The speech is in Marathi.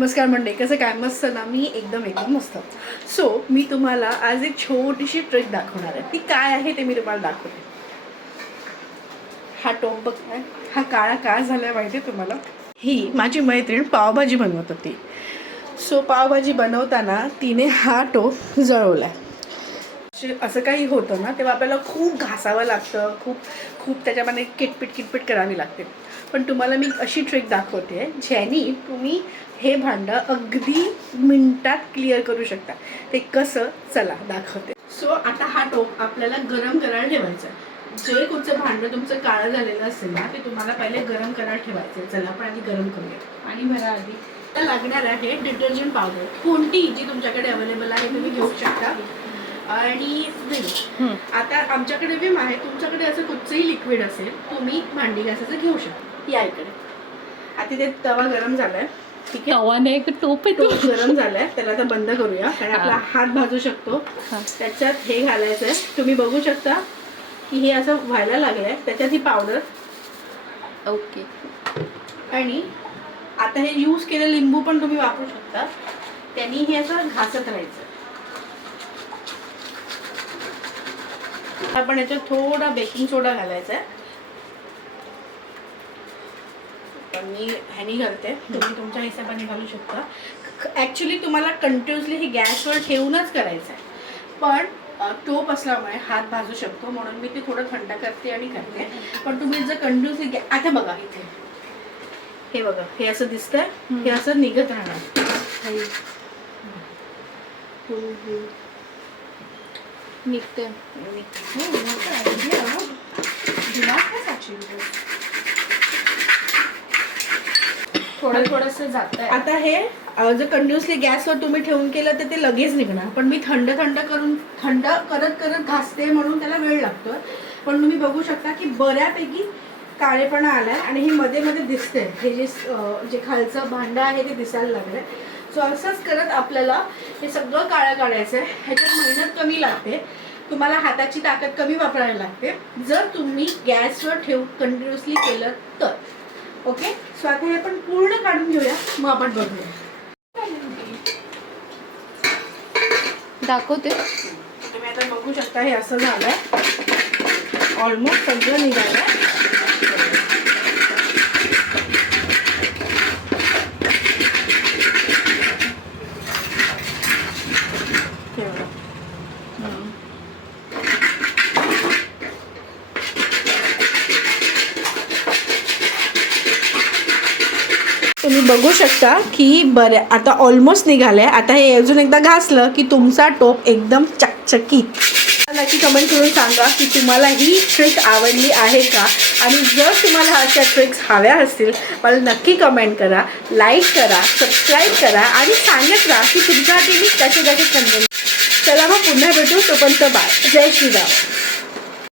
नमस्कार मंडळी, कसं काय? मस्त ना? मी एकदम मस्त. सो मी तुम्हाला आज एक छोटीशी ट्रिक दाखवणार आहे. ती काय आहे ते मी तुम्हाला दाखवते. हा टोप बघताय, हा काळा का झाला माहिती आहे तुम्हाला? ही माझी मैत्रीण पावभाजी बनवत होती. सो पावभाजी बनवताना तिने हा टोप जळवलाय. असं काही होतं ना, तेव्हा आपल्याला खूप घासावं लागतं, खूप त्याच्यामध्ये किटपिट करावी लागते. पण तुम्हाला मी अशी ट्रिक दाखवते ज्यानी तुम्ही हे भांडं अगदी मिनिटात क्लिअर करू शकता. ते कसं, चला दाखवते. सो आता हा टोप आपल्याला गरम करायला ठेवायचा. जे कुठचं भांडं तुमचं काळं झालेलं असेल ना, ते तुम्हाला पहिले गरम करायला ठेवायचं. चला आपण आधी गरम करूया. पाणी भरा आधी. तर लागणार आहे डिटर्जंट पावडर, कोणती जी तुमच्याकडे अवेलेबल आहे तुम्ही घेऊ शकता. आणि विम. आता आमच्याकडे विम आहे, तुमच्याकडे असं कुठचंही लिक्विड असेल तुम्ही भांडी घासायचं घेऊ शकता. या इकडे आता ते तवा गरम झालाय. ठीक आहे, तवा नाही, टोप आहे. टोप गरम झालाय, त्याला आता बंद करूया कारण आपला हात भाजू शकतो. त्याच्यात हे घालायचं आहे. तुम्ही बघू शकता की हे असं व्हायला लागलंय. त्याच्यात ही पावडर. ओके. आणि आता हे यूज केलेलं लिंबू पण तुम्ही वापरू शकता. त्यांनी हे असं घासत राहायचं. आपण याच्यात थोडा बेकिंग सोडा घालायचा आहे. पण मी ह्यानी घालते, तुम्ही तुमच्या हिशोबाने घालू शकता. ॲक्च्युली तुम्हाला कंटिन्युअसली हे गॅसवर ठेवूनच करायचं आहे, पण टोप असल्यामुळे हात भाजू शकतो म्हणून मी ते थोडं थंड करते आणि करते. पण तुम्ही जर कंटिन्युअसली आता बघा इथे, हे बघा, हे असं दिसतंय, हे असं निघत राहणार. निघते. थोडंसं जात आहे. आता हे जर कंटिन्युअसली गॅसवर तुम्ही ठेवून केलं तर ते लगेच निघणार. पण मी थंड करत घासते म्हणून त्याला वेळ लागतो. पण तुम्ही बघू शकता की बऱ्यापैकी काळेपणा आलाय आणि हे मध्ये मध्ये दिसतंय. हे जे खालचं भांडं आहे ते दिसायला लागलंय. सो असंच करत आपल्याला हे सगळं काळं काढायचं आहे. ह्याच्यात मेहनत कमी लागते, तुम्हाला हाताची ताकद कमी वापरायला लागते जर तुम्ही गॅसवर ठेवून कंटिन्युअसली केलं तर. ओके, सो आता हे आपण पूर्ण काढून घेऊया, मग आपण बघूया. दाखवते. तुम्ही आता बघू शकता हे असं झालंय. ऑलमोस्ट सगळं निघालंय. तुम्ही बघू शकता की बऱ्या आता ऑलमोस्ट निघाले. आता हे अजून एकदा घासलं की तुमचा टोप एकदम चकचकीत. नक्की कमेंट करून सांगा की तुम्हाला ही ट्रिक आवडली आहे का, आणि जर तुम्हाला अशा ट्रिक्स हव्या असतील मला नक्की कमेंट करा, लाईक करा, सबस्क्राईब करा आणि सांगत राहा की तुमच्यासाठी मी कसे कंटेंट. चला मग पुन्हा भेटू, तोपर्यंत बाय. जय श्रीराम.